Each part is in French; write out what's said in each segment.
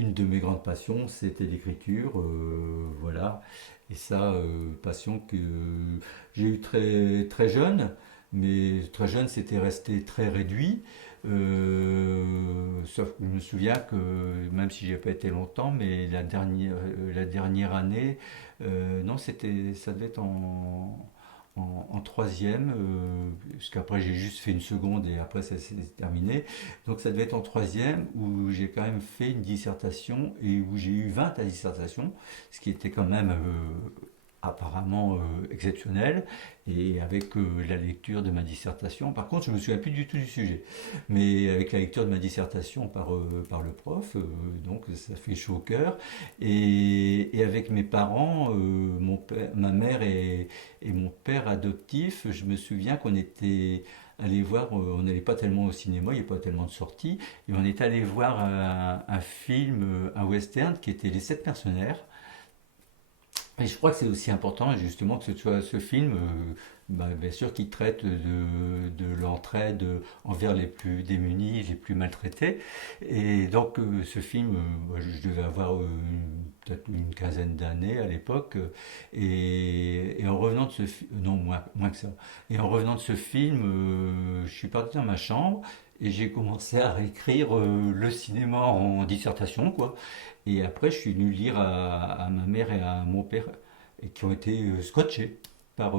une de mes grandes passions, c'était l'écriture, voilà. Et ça, passion que j'ai eu très jeune, mais très jeune, c'était resté très réduit. Sauf que je me souviens que, même si j'ai pas été longtemps, mais la dernière année, non, ça devait être en troisième, parce qu'après j'ai juste fait une seconde et après ça s'est terminé. Donc ça devait être en troisième où j'ai quand même fait une dissertation et où j'ai eu 20 à dissertation, ce qui était quand même apparemment exceptionnel, et avec la lecture de ma dissertation. Par contre, je me souviens plus du tout du sujet, mais avec la lecture de ma dissertation par le prof, donc ça fait chaud au cœur. Et avec mes parents, ma mère et mon père adoptif, je me souviens qu'on était allé voir, on n'allait pas tellement au cinéma, il n'y a pas tellement de sorties, et on est allé voir un film, un western qui était Les Sept Mercenaires. Et je crois que c'est aussi important justement que ce soit ce film, bien sûr, qui traite de l'entraide envers les plus démunis, les plus maltraités. Et donc ce film, je devais avoir peut-être une quinzaine d'années à l'époque. Et en revenant de ce film, non, moins que ça. Et en revenant de ce film, je suis parti dans ma chambre et j'ai commencé à réécrire le cinéma en dissertation, quoi. Et après, je suis venu lire à ma mère et à mon père, et qui ont été scotchés par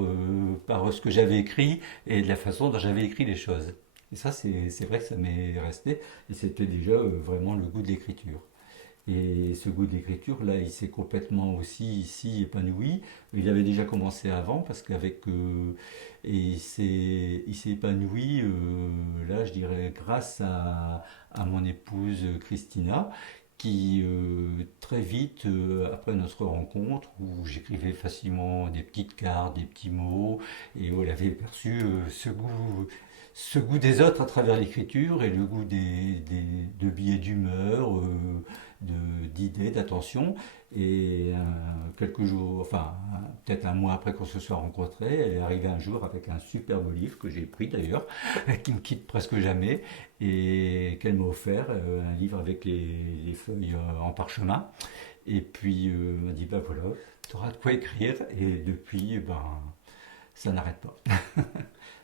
ce que j'avais écrit et de la façon dont j'avais écrit les choses. Et ça, c'est vrai que ça m'est resté, et c'était déjà vraiment le goût de l'écriture. Et ce goût de l'écriture, là, il s'est complètement aussi ici épanoui. Il avait déjà commencé avant, parce qu'avec... et il s'est épanoui, là, je dirais, grâce à mon épouse Christina, qui très vite, après notre rencontre, où j'écrivais facilement des petites cartes, des petits mots, et où elle avait perçu ce goût des autres à travers l'écriture, et le goût de billets d'humeur, d'idées, d'attention. Et quelques jours, enfin peut-être un mois après qu'on se soit rencontrés, elle est arrivée un jour avec un superbe livre que j'ai pris d'ailleurs, qui me quitte presque jamais, et qu'elle m'a offert, un livre avec les feuilles en parchemin. Et puis elle m'a dit, ben voilà, tu auras de quoi écrire. Et depuis, ben, ça n'arrête pas.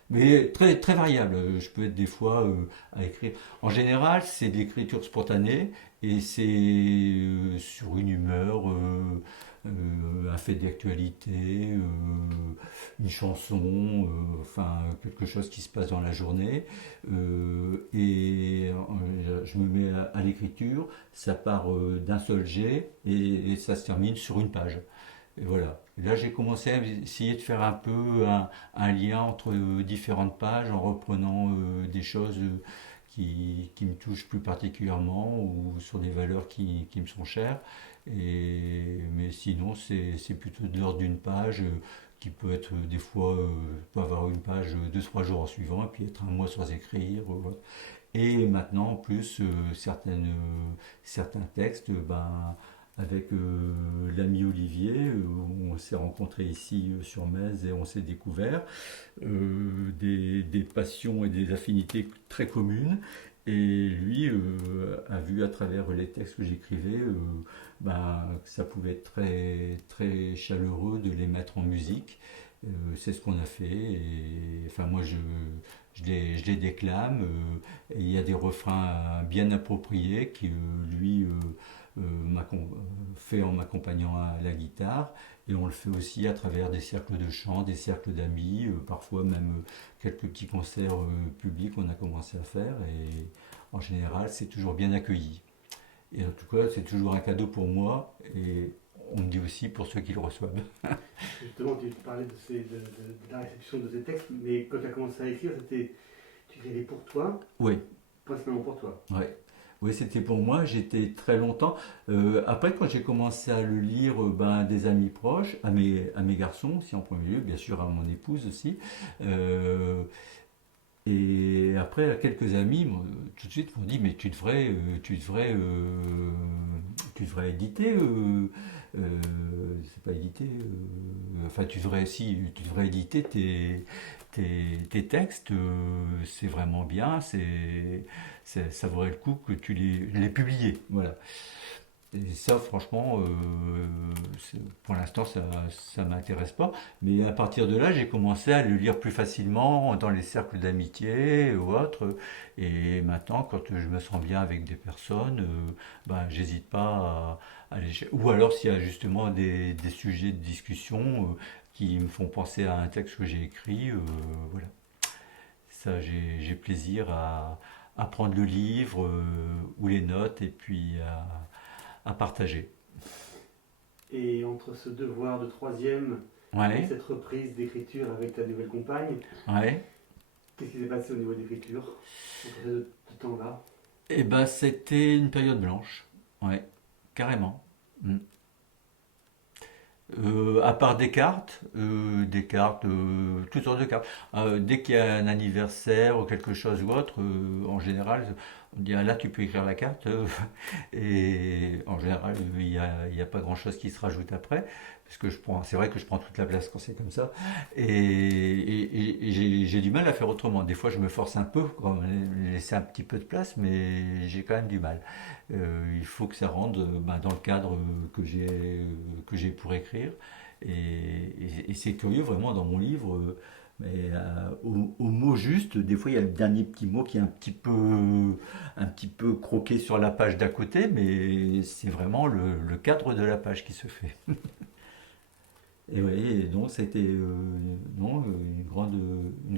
Mais très variable. Je peux être des fois à écrire. En général, c'est de l'écriture spontanée, et c'est sur une humeur, un fait d'actualité, une chanson, enfin quelque chose qui se passe dans la journée. Et je me mets à l'écriture. Ça part d'un seul jet, et ça se termine sur une page. Et voilà. Et là, j'ai commencé à essayer de faire un peu un lien entre différentes pages, en reprenant des choses qui me touchent plus particulièrement, ou sur des valeurs qui me sont chères. Mais sinon, c'est plutôt de l'ordre d'une page, qui peut être des fois, peut avoir une page deux, trois jours en suivant, et puis être un mois sans écrire. Voilà. Et maintenant, en plus, certains textes, ben, avec l'ami Olivier, où on s'est rencontrés ici sur Metz, et on s'est découvert des passions et des affinités très communes. Et lui a vu à travers les textes que j'écrivais, ben, que ça pouvait être très chaleureux de les mettre en musique. C'est ce qu'on a fait. Et, enfin, moi, je les déclame. Et il y a des refrains bien appropriés qui, lui, fait en m'accompagnant à la guitare. Et on le fait aussi à travers des cercles de chant, des cercles d'amis, parfois même quelques petits concerts publics qu'on a commencé à faire. Et en général, c'est toujours bien accueilli. Et en tout cas, c'est toujours un cadeau pour moi, et on me dit aussi pour ceux qui le reçoivent. Justement, tu parlais de la réception de ces textes, mais quand tu as commencé à écrire, tu écrivais pour toi, Oui, principalement pour toi. ouais. Oui, c'était pour moi, j'étais très longtemps. Après, quand j'ai commencé à le lire, ben, des amis proches, à mes garçons aussi en premier lieu, bien sûr à mon épouse aussi. euh, Et après, à quelques amis, tout de suite, m'ont dit, mais tu devrais éditer. C'est pas éditer. Enfin, si, tu devrais éditer tes textes. C'est vraiment bien. Ça vaudrait le coup que les publies. Voilà. Et ça, franchement, pour l'instant, ça m'intéresse pas. Mais à partir de là, j'ai commencé à le lire plus facilement dans les cercles d'amitié ou autres. Et maintenant, quand je me sens bien avec des personnes, ben, j'hésite pas à aller. Ou alors, s'il y a justement des sujets de discussion qui me font penser à un texte que j'ai écrit, voilà. Ça, j'ai plaisir à prendre le livre ou les notes et puis à partager. Et entre ce devoir de troisième et Ouais, cette reprise d'écriture avec ta nouvelle compagne, ouais. qu'est-ce qui s'est passé au niveau d'écriture entre ces deux temps-là? Et ben, c'était une période blanche. Ouais, carrément. Mm. À part Descartes, toutes sortes de cartes. Dès qu'il y a un anniversaire ou quelque chose ou autre, en général, on dit ah, là tu peux écrire la carte. Et en général, il y a pas grand-chose qui se rajoute après, parce que c'est vrai que je prends toute la place quand c'est comme ça. Et j'ai du mal à faire autrement. Des fois, je me force un peu, quand même, laisser un petit peu de place, mais j'ai quand même du mal. Il faut que ça rentre bah, dans le cadre que j'ai pour écrire. Et c'est curieux vraiment dans mon livre, mais au mot juste, des fois il y a le dernier petit mot qui est un petit peu croqué sur la page d'à côté, mais c'est vraiment le cadre de la page qui se fait. Et oui, donc c'était non, une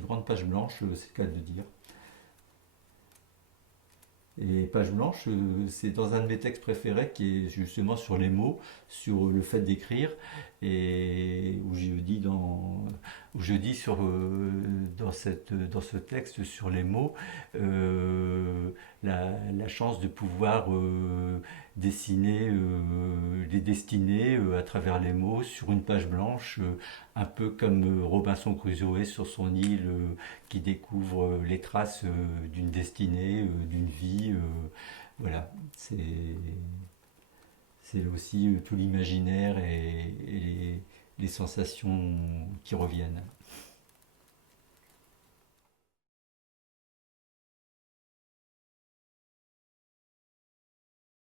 grande page blanche, c'est le cas de dire. Et Page Blanche, c'est dans un de mes textes préférés qui est justement sur les mots, sur le fait d'écrire, et où je dis dans ce texte sur les mots la chance de pouvoir dessiner les destinées à travers les mots sur une page blanche, un peu comme Robinson Crusoe sur son île qui découvre les traces d'une destinée, d'une vie. Voilà, c'est aussi tout l'imaginaire et les sensations qui reviennent.